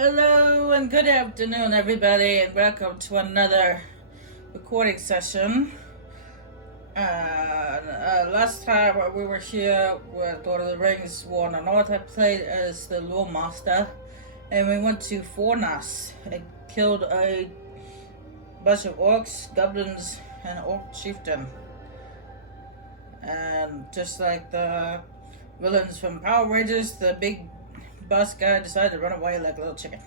Hello and good afternoon, everybody, and welcome to another recording session. Last time we were here with Lord of the Rings War in the North, I played as the Lore Master, and we went to Fornas and killed a bunch of orcs, goblins, and orc chieftain. And just like the villains from Power Rangers, the big boss guy decided to run away like a little chicken.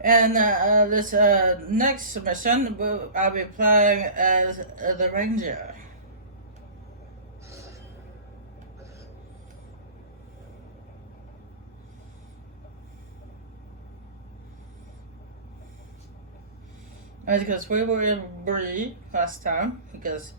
And this next mission, I'll be playing as the Ranger. Because we were in Bree last time, because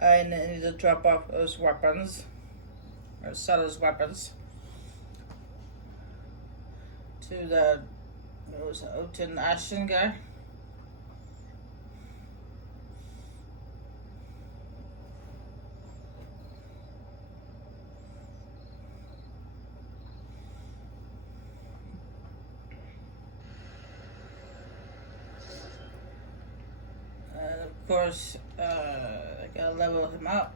I needed to drop off those weapons, or sell those weapons, to the Oten Ashton guy. And of course, I gotta level him up.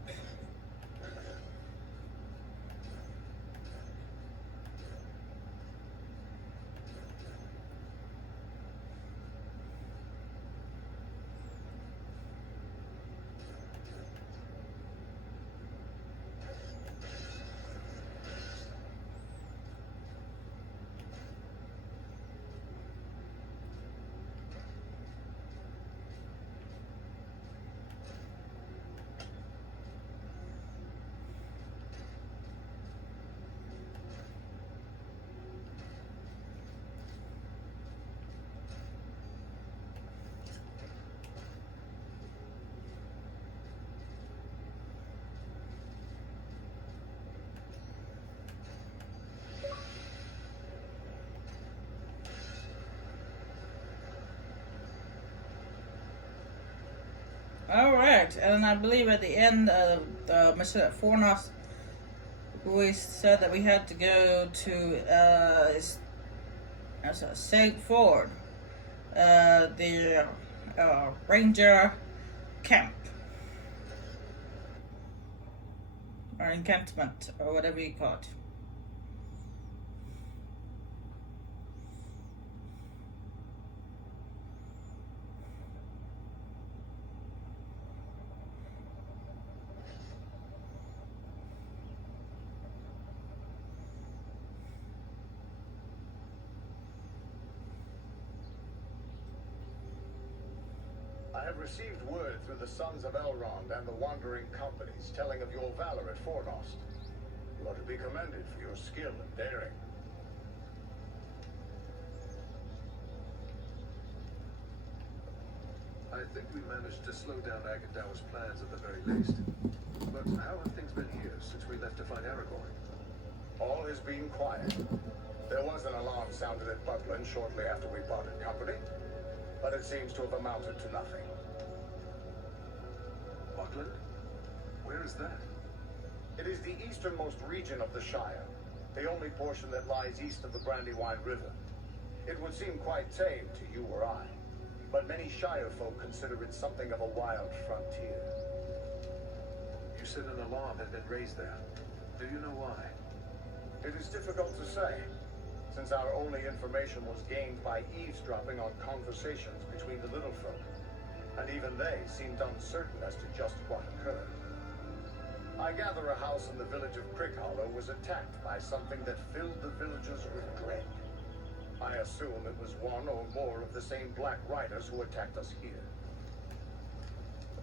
Alright, and I believe at the end of the mission at Fornos, we said that we had to go to St. Ford, the Ranger camp, or encampment, or whatever you call it. I have received word through the sons of Elrond and the wandering companies telling of your valor at Fornost. You are to be commended for your skill and daring. I think we managed to slow down Agadow's plans at the very least. But how have things been here since we left to find Aragorn? All has been quiet. There was an alarm sounded at Buckland shortly after we parted company, but it seems to have amounted to nothing. Buckland? Where is that? It is the easternmost region of the Shire, the only portion that lies east of the Brandywine River. It would seem quite tame to you or I, but many Shire folk consider it something of a wild frontier. You said an alarm had been raised there. Do you know why? It is difficult to say, since our only information was gained by eavesdropping on conversations between the little folk, and even they seemed uncertain as to just what occurred. I gather a house in the village of Crickhollow was attacked by something that filled the villagers with dread. I assume it was one or more of the same Black Riders who attacked us here.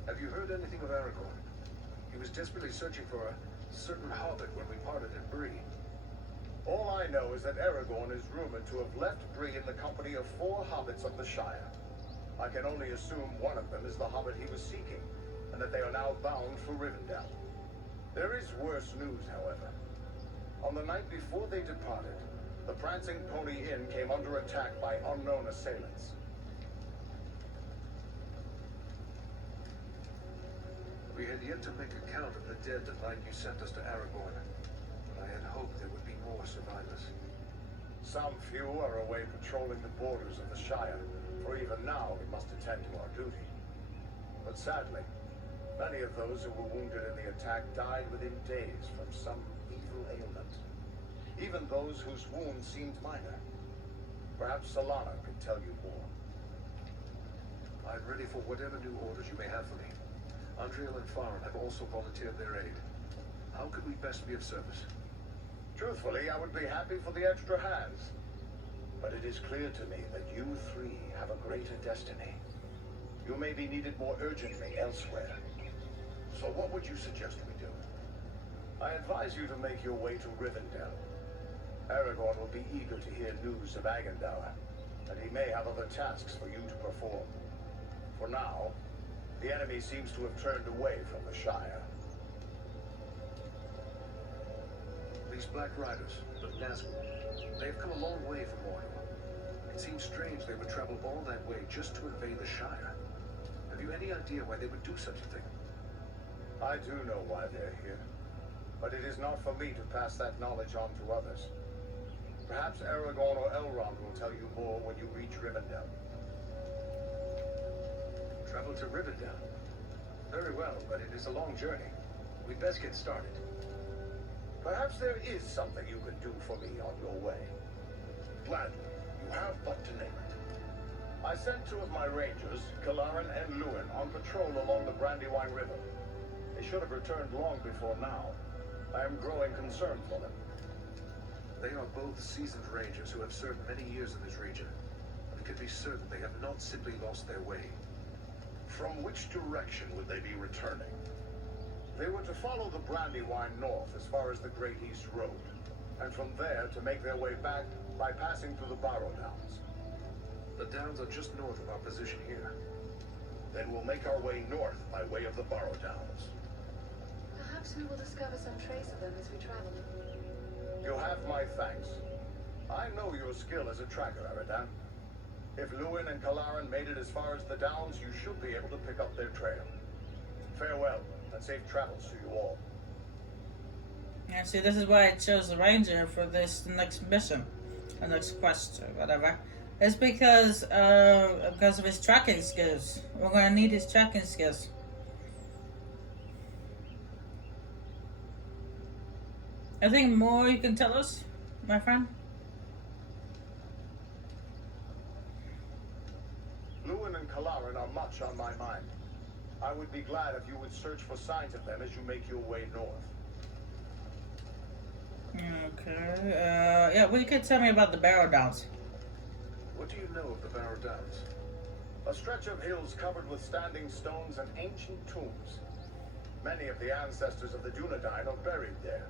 Have you heard anything of Aragorn? He was desperately searching for a certain hobbit when we parted in Bree. All I know is that Aragorn is rumored to have left Bree in the company of 4 hobbits of the Shire. I can only assume one of them is the hobbit he was seeking, and that they are now bound for Rivendell. There is worse news, however. On the night before they departed, the Prancing Pony Inn came under attack by unknown assailants. We had yet to make a count of the dead that night you sent us to Aragorn. I had hoped there would be more survivors. Some few are away patrolling the borders of the Shire, for even now we must attend to our duty. But sadly, many of those who were wounded in the attack died within days from some evil ailment. Even those whose wounds seemed minor. Perhaps Solana could tell you more. I'm ready for whatever new orders you may have for me. Andriel and Farron have also volunteered their aid. How could we best be of service? Truthfully, I would be happy for the extra hands. But it is clear to me that you three have a greater destiny. You may be needed more urgently elsewhere. So what would you suggest we do? I advise you to make your way to Rivendell. Aragorn will be eager to hear news of Agendour, and he may have other tasks for you to perform. For now, the enemy seems to have turned away from the Shire. These Black Riders, the Nazgûl, they have come a long way from Mordor. It seems strange they would travel all that way just to invade the Shire. Have you any idea why they would do such a thing? I do know why they're here, but it is not for me to pass that knowledge on to others. Perhaps Aragorn or Elrond will tell you more when you reach Rivendell. Travel to Rivendell? Very well, but it is a long journey. We'd best get started. Perhaps there is something you can do for me on your way. Gladly. You have but to name it. I sent two of my rangers, Kalaran and Luin, on patrol along the Brandywine River. They should have returned long before now. I am growing concerned for them. They are both seasoned rangers who have served many years in this region. We can be certain they have not simply lost their way. From which direction would they be returning? They were to follow the Brandywine north as far as the Great East Road, and from there to make their way back by passing through the Barrow Downs. The downs are just north of our position here. Then we'll make our way north by way of the Barrow Downs. Perhaps we will discover some trace of them as we travel. You have my thanks. I know your skill as a tracker, Aradan. If Luin and Kalaran made it as far as the Downs, you should be able to pick up their trail. Farewell, and safe travels to you all. Yeah, see, this is why I chose the ranger for this next mission, the next quest, or whatever. It's because of his tracking skills. We're going to need his tracking skills. Anything more you can tell us, my friend? Luin and Kalaran are much on my mind. I would be glad if you would search for signs of them as you make your way north. Okay. Yeah, well, you could tell me about the Barrow Downs. What do you know of the Barrow Downs? A stretch of hills covered with standing stones and ancient tombs. Many of the ancestors of the Dunedain are buried there.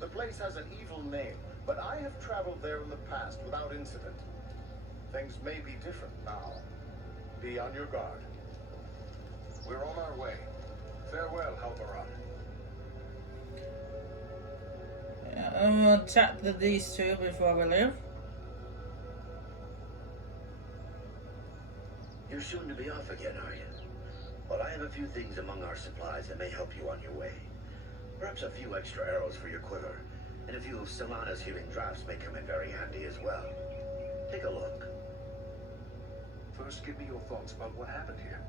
The place has an evil name, but I have traveled there in the past without incident. Things may be different now. Be on your guard. We're on our way. Farewell, Halvaran. Yeah, I'm going to chat to these two before we leave. You're soon to be off again, are you? Well, I have a few things among our supplies that may help you on your way. Perhaps a few extra arrows for your quiver, and a few of Solana's healing drafts may come in very handy as well. Take a look. First, give me your thoughts about what happened here.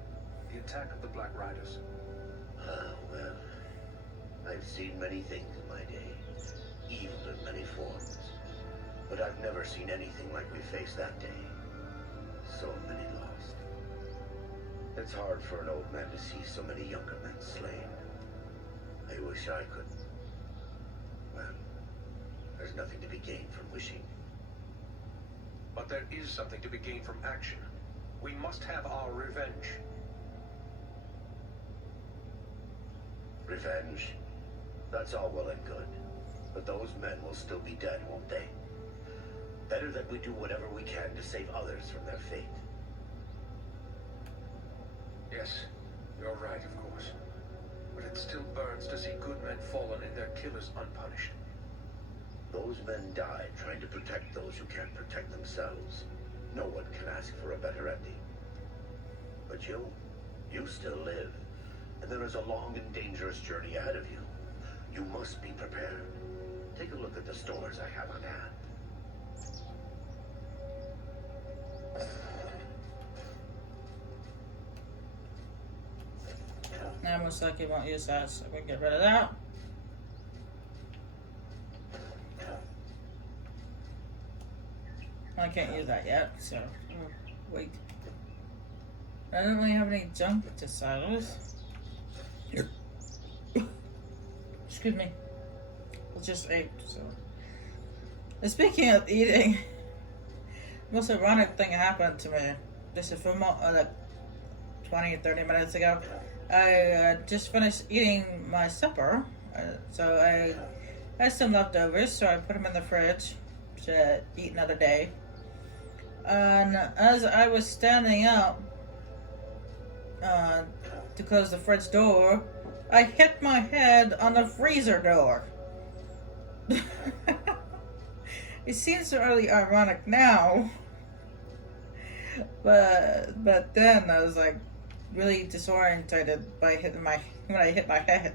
The attack of the Black Riders. Well, I've seen many things in my day, evil in many forms. But I've never seen anything like we faced that day. So many lost. It's hard for an old man to see so many younger men slain. I wish I could. Well, there's nothing to be gained from wishing. But there is something to be gained from action. We must have our revenge. Revenge? That's all well and good. But those men will still be dead, won't they? Better that we do whatever we can to save others from their fate. Yes, you're right, of course. But it still burns to see good men fallen and their killers unpunished. Those men died trying to protect those who can't protect themselves. No one can ask for a better ending. But you still live. And there is a long and dangerous journey ahead of you. You must be prepared. Take a look at the stores I have on hand. I most likely won't use that, so we get rid of that. I can't use that yet, so wait. I don't really have any junk to silos. Excuse me. I just ate, so. And speaking of eating, the most ironic thing happened to me. This is from like 20 or 30 minutes ago. I just finished eating my supper, so I had some leftovers, so I put them in the fridge to eat another day. And as I was standing up to close the fridge door, I hit my head on the freezer door. It seems really ironic now, but then I was like really disorientated by when I hit my head.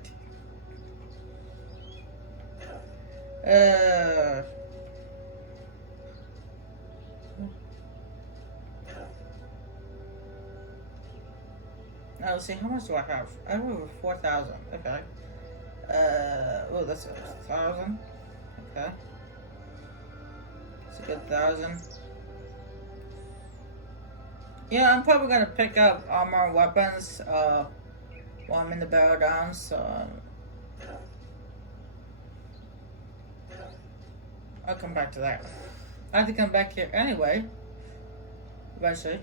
Now let's see, how much do I have? I have over 4,000. Okay. Oh, that's 1,000. Okay. It's a good 1,000. Yeah, I'm probably gonna pick up armor and weapons while I'm in the barrel down, so I'll come back to that. I have to come back here anyway, eventually.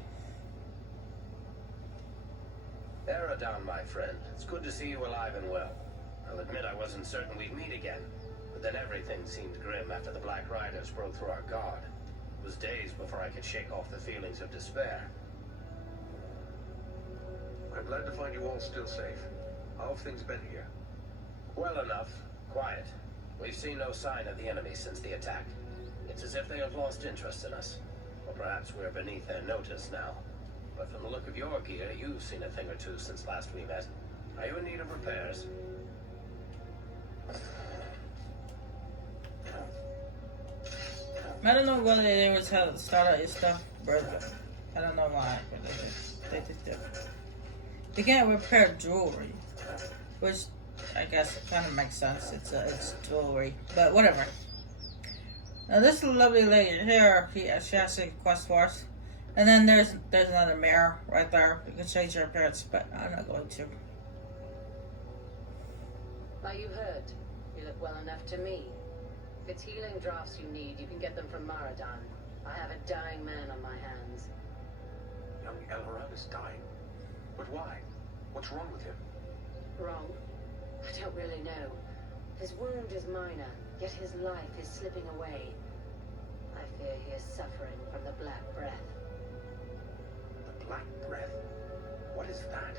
Eradan, my friend. It's good to see you alive and well. I'll admit I wasn't certain we'd meet again, but then everything seemed grim after the Black Riders broke through our guard. It was days before I could shake off the feelings of despair. I'm glad to find you all still safe. How have things been here? Well enough. Quiet. We've seen no sign of the enemy since the attack. It's as if they have lost interest in us. Or perhaps we're beneath their notice now. But from the look of your gear, you've seen a thing or two since last we met. Are you in need of repairs? I don't know whether they was how to start out your stuff, but I don't know why, but they just did. You can't repair jewelry, which I guess kind of makes sense. It's jewelry, but whatever. Now this lovely lady here, she has a quest for us. And then there's another mirror right there. You can change your appearance, but I'm not going to. Are you hurt? You look well enough to me. If it's healing drafts you need, you can get them from Maradan. I have a dying man on my hands. Young Elrond is dying. But why? What's wrong with him? Wrong? I don't really know. His wound is minor, yet his life is slipping away. I fear he is suffering from the Black Breath. Black Breath? What is that?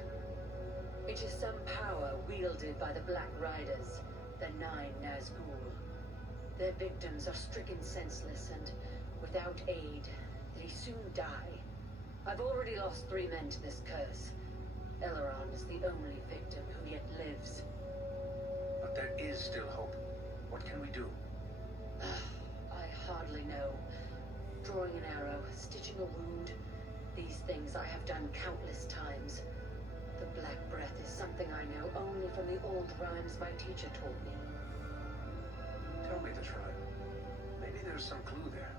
It is some power wielded by the Black Riders, the Nine Nazgul. Their victims are stricken senseless and without aid, they soon die. I've already lost 3 men to this curse. Elrond is the only victim who yet lives. But there is still hope. What can we do? I hardly know. Drawing an arrow, stitching a wound. These things I have done countless times. The Black Breath is something I know only from the old rhymes my teacher taught me. Tell me the tribe. Maybe there's some clue there.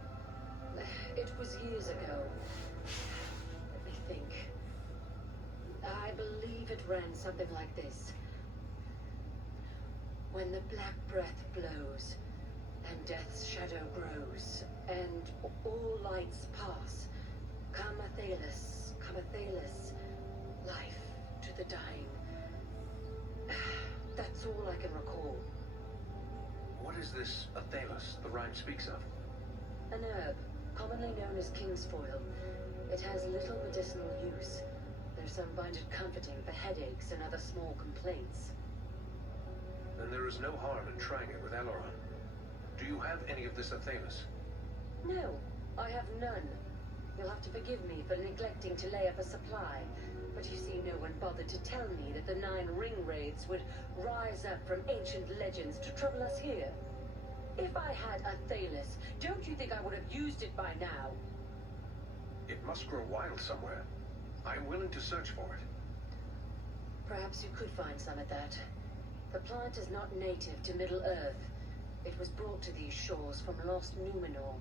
It was years ago. Let me think. I believe it ran something like this. When the Black Breath blows, and death's shadow grows, and all lights pass, come Athelas, life to the dying. That's all I can recall. What is this Athelas the rhyme speaks of? An herb, commonly known as kingsfoil. It has little medicinal use. There's some find it comforting for headaches and other small complaints. Then there is no harm in trying it with Elrond. Do you have any of this Athelas? No, I have none. You'll have to forgive me for neglecting to lay up a supply. But you see, no one bothered to tell me that the 9 Ringwraiths would rise up from ancient legends to trouble us here. If I had Athelas, don't you think I would have used it by now? It must grow wild somewhere. I'm willing to search for it. Perhaps you could find some of that. The plant is not native to Middle-earth. It was brought to these shores from lost Numenor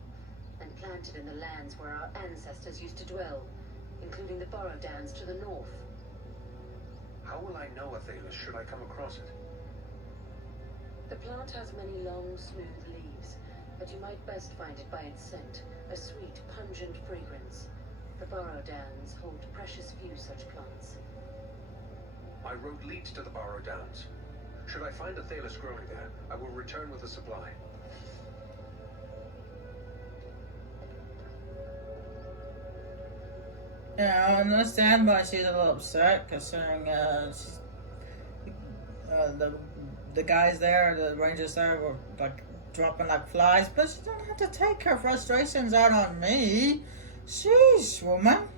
and planted in the lands where our ancestors used to dwell, including the Borrowdowns to the north. How will I know Athelas should I come across it? The plant has many long, smooth leaves, but you might best find it by its scent, a sweet, pungent fragrance. The Borrowdowns hold precious few such plants. My road leads to the Borrowdowns. Should I find Athelas growing there, I will return with a supply. Yeah, I understand why she's a little upset, considering the guys there, the rangers there, were like dropping like flies. But she don't have to take her frustrations out on me. Sheesh, woman.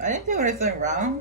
I didn't do anything wrong.